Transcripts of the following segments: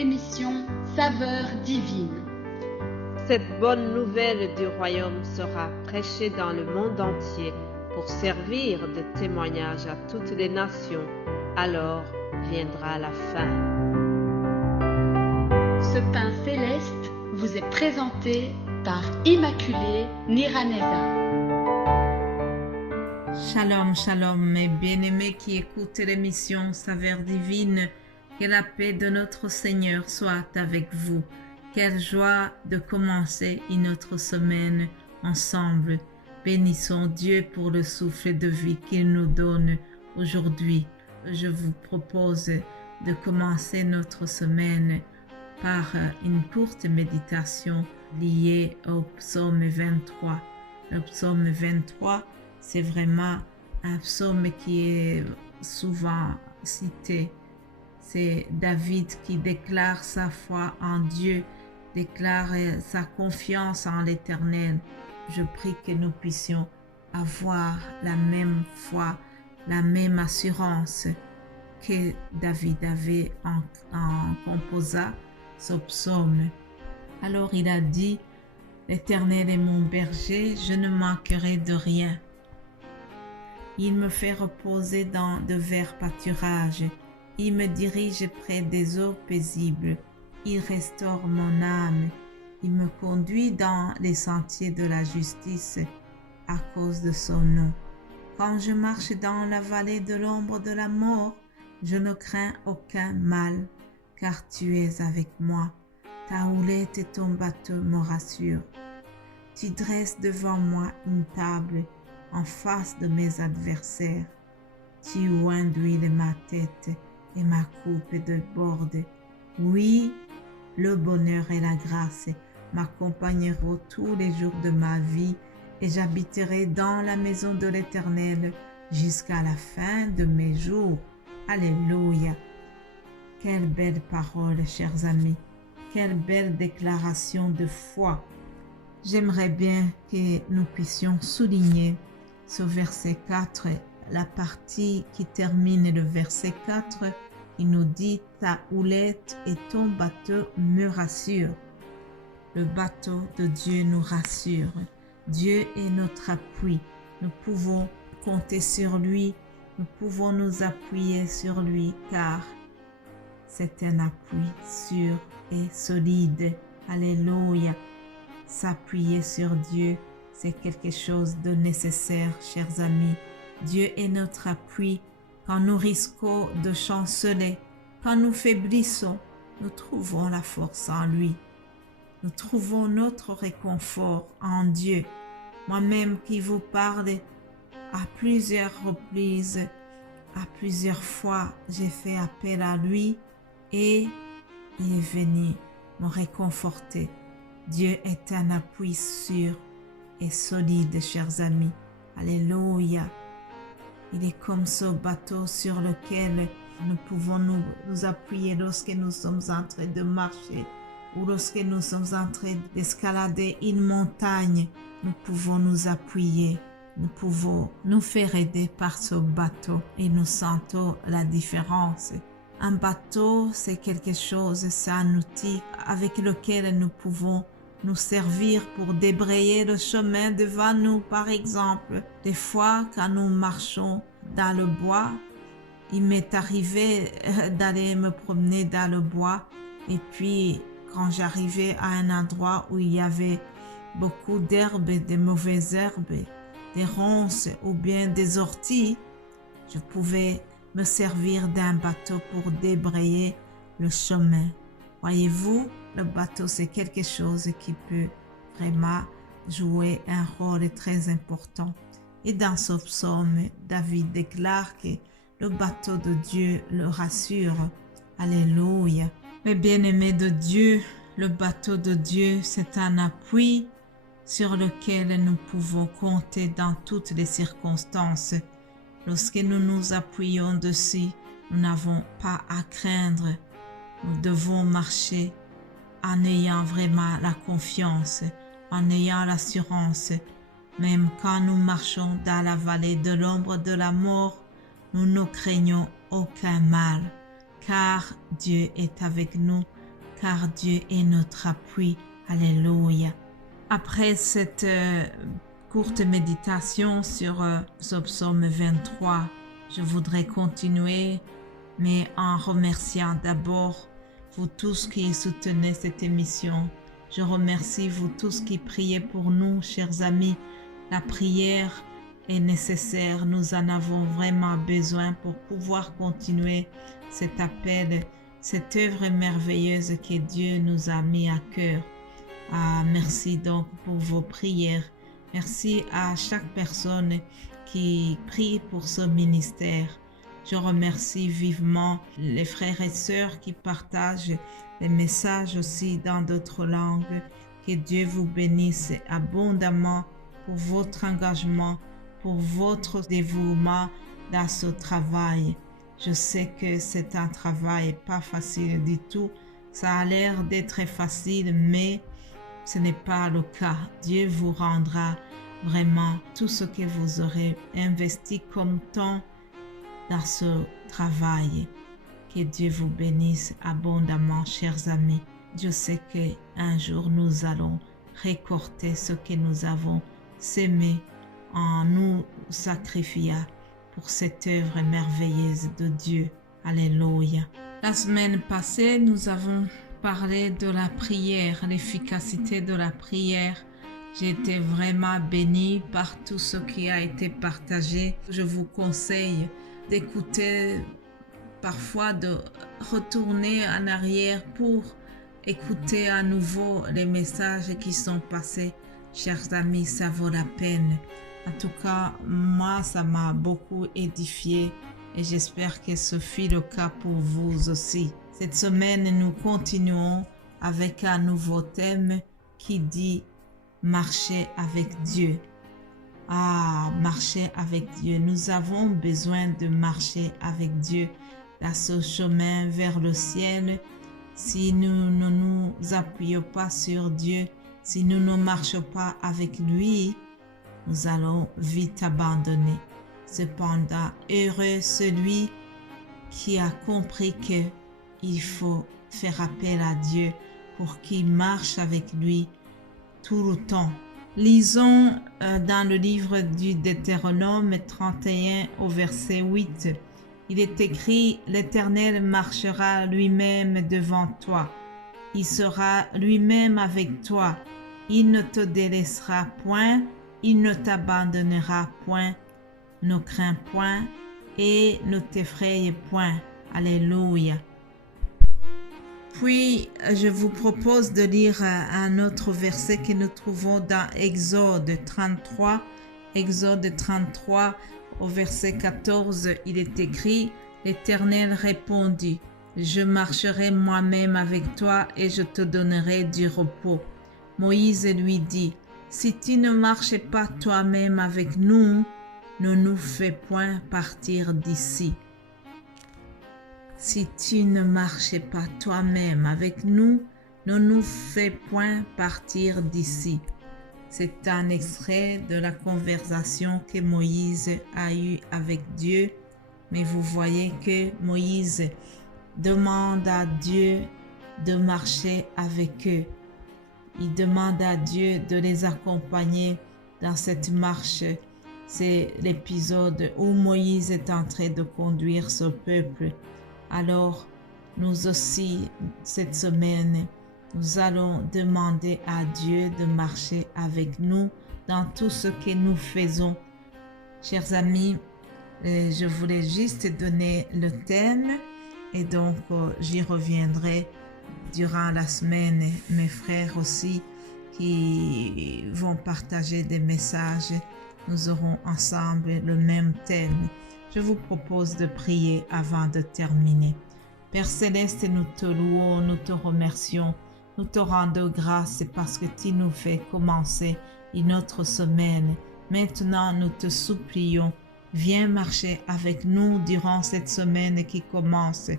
l'émission Saveurs divines. Cette bonne nouvelle du royaume sera prêchée dans le monde entier pour servir de témoignage à toutes les nations. Alors viendra la fin. Ce pain céleste vous est présenté par Immaculée Niraneza. Shalom, shalom, mes bien-aimés qui écoutent l'émission Saveurs divines. Que la paix de notre Seigneur soit avec vous. Quelle joie de commencer une autre semaine ensemble. Bénissons Dieu pour le souffle de vie qu'il nous donne aujourd'hui. Je vous propose de commencer notre semaine par une courte méditation liée au psaume 23. Le psaume 23, c'est vraiment un psaume qui est souvent cité. C'est David qui déclare sa foi en Dieu, déclare sa confiance en l'Éternel. Je prie que nous puissions avoir la même foi, la même assurance que David avait en composant ce psaume. Alors il a dit, l'Éternel est mon berger, je ne manquerai de rien. Il me fait reposer dans de verts pâturages. Il me dirige près des eaux paisibles. Il restaure mon âme. Il me conduit dans les sentiers de la justice à cause de son nom. Quand je marche dans la vallée de l'ombre de la mort, je ne crains aucun mal, car tu es avec moi. Ta houlette et ton bateau me rassurent. Tu dresses devant moi une table en face de mes adversaires. Tu oins d'huile ma tête et ma coupe déborde. Oui, le bonheur et la grâce m'accompagneront tous les jours de ma vie et j'habiterai dans la maison de l'Éternel jusqu'à la fin de mes jours. Alléluia. Quelle belle parole, chers amis. Quelle belle déclaration de foi. J'aimerais bien que nous puissions souligner ce verset 4, la partie qui termine le verset 4, il nous dit « Ta houlette et ton bateau me rassurent ». Le bateau de Dieu nous rassure. Dieu est notre appui. Nous pouvons compter sur lui. Nous pouvons nous appuyer sur lui car c'est un appui sûr et solide. Alléluia. S'appuyer sur Dieu, c'est quelque chose de nécessaire, chers amis. Dieu est notre appui. Quand nous risquons de chanceler, quand nous faiblissons, nous trouvons la force en lui. Nous trouvons notre réconfort en Dieu. Moi-même qui vous parle à plusieurs reprises, à plusieurs fois, j'ai fait appel à lui et il est venu me réconforter. Dieu est un appui sûr et solide, chers amis. Alléluia. Il est comme ce bateau sur lequel nous pouvons nous appuyer lorsque nous sommes en train de marcher ou lorsque nous sommes en train d'escalader une montagne. Nous pouvons nous appuyer, nous pouvons nous faire aider par ce bateau et nous sentons la différence. Un bateau, c'est quelque chose, c'est un outil avec lequel nous pouvons nous servir pour débrayer le chemin devant nous, par exemple. Des fois, quand nous marchons dans le bois, il m'est arrivé d'aller me promener dans le bois et puis quand j'arrivais à un endroit où il y avait beaucoup d'herbes, des mauvaises herbes, des ronces ou bien des orties, je pouvais me servir d'un bateau pour débrayer le chemin. Voyez-vous, le bateau, c'est quelque chose qui peut vraiment jouer un rôle très important. Et dans ce psaume, David déclare que le bateau de Dieu le rassure. Alléluia. Mes bien-aimés de Dieu, le bateau de Dieu, c'est un appui sur lequel nous pouvons compter dans toutes les circonstances. Lorsque nous nous appuyons dessus, nous n'avons pas à craindre. Nous devons marcher en ayant vraiment la confiance, en ayant l'assurance. Même quand nous marchons dans la vallée de l'ombre de la mort, nous ne craignons aucun mal, car Dieu est avec nous car Dieu est notre appui. Alléluia. Après cette courte méditation sur ce psaume 23, je voudrais continuer, mais en remerciant d'abord vous tous qui soutenez cette émission. Je remercie vous tous qui priez pour nous, chers amis. La prière est nécessaire. Nous en avons vraiment besoin pour pouvoir continuer cet appel, cette œuvre merveilleuse que Dieu nous a mis à cœur. Merci donc pour vos prières. Merci à chaque personne qui prie pour ce ministère. Je remercie vivement les frères et sœurs qui partagent les messages aussi dans d'autres langues. Que Dieu vous bénisse abondamment pour votre engagement, pour votre dévouement dans ce travail. Je sais que c'est un travail pas facile du tout. Ça a l'air d'être facile, mais ce n'est pas le cas. Dieu vous rendra vraiment tout ce que vous aurez investi comme temps dans ce travail. Que Dieu vous bénisse abondamment, chers amis. Je sais qu'un jour nous allons récolter ce que nous avons sémé en nous sacrifiant pour cette œuvre merveilleuse de Dieu. Alléluia. La semaine passée, nous avons parlé de la prière, l'efficacité de la prière. J'ai été vraiment bénie par tout ce qui a été partagé. Je vous conseille d'écouter, parfois de retourner en arrière pour écouter à nouveau les messages qui sont passés. Chers amis, ça vaut la peine. En tout cas, moi, ça m'a beaucoup édifié et j'espère que ce fut le cas pour vous aussi. Cette semaine, nous continuons avec un nouveau thème qui dit « Marcher avec Dieu ». Marcher avec Dieu. Nous avons besoin de marcher avec Dieu dans ce chemin vers le ciel. Si nous ne nous appuyons pas sur Dieu, si nous ne marchons pas avec lui, nous allons vite abandonner. Cependant, heureux celui qui a compris qu'il faut faire appel à Dieu pour qu'il marche avec lui tout le temps. Lisons dans le livre du Deutéronome 31 au verset 8. Il est écrit « L'Éternel marchera lui-même devant toi. Il sera lui-même avec toi. Il ne te délaissera point, il ne t'abandonnera point. Ne crains point et ne t'effraie point. » Alléluia. Puis, je vous propose de lire un autre verset que nous trouvons dans Exode 33. Exode 33, au verset 14, il est écrit « L'Éternel répondit, je marcherai moi-même avec toi et je te donnerai du repos. » Moïse lui dit, « Si tu ne marches pas toi-même avec nous, ne nous fais point partir d'ici. » Si tu ne marches pas toi-même avec nous, ne nous fais point partir d'ici. C'est un extrait de la conversation que Moïse a eue avec Dieu, mais vous voyez que Moïse demande à Dieu de marcher avec eux. Il demande à Dieu de les accompagner dans cette marche. C'est l'épisode où Moïse est en train de conduire ce peuple. Alors, nous aussi, cette semaine, nous allons demander à Dieu de marcher avec nous dans tout ce que nous faisons. Chers amis, je voulais juste donner le thème et donc j'y reviendrai durant la semaine. Mes frères aussi qui vont partager des messages, nous aurons ensemble le même thème. Je vous propose de prier avant de terminer. Père Céleste, nous te louons, nous te remercions, nous te rendons grâce parce que tu nous fais commencer une autre semaine. Maintenant, nous te supplions, viens marcher avec nous durant cette semaine qui commence.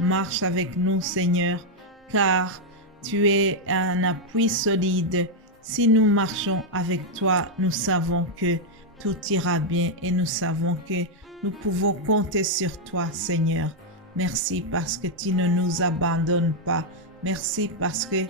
Marche avec nous, Seigneur, car tu es un appui solide. Si nous marchons avec toi, nous savons que tout ira bien et nous savons que nous pouvons compter sur toi, Seigneur. Merci parce que tu ne nous abandonnes pas. Merci parce que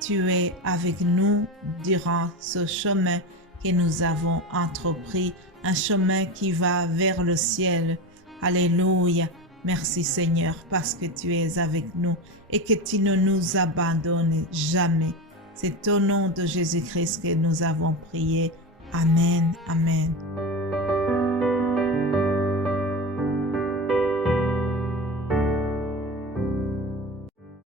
tu es avec nous durant ce chemin que nous avons entrepris, un chemin qui va vers le ciel. Alléluia. Merci Seigneur parce que tu es avec nous et que tu ne nous abandonnes jamais. C'est au nom de Jésus-Christ que nous avons prié. Amen. Amen.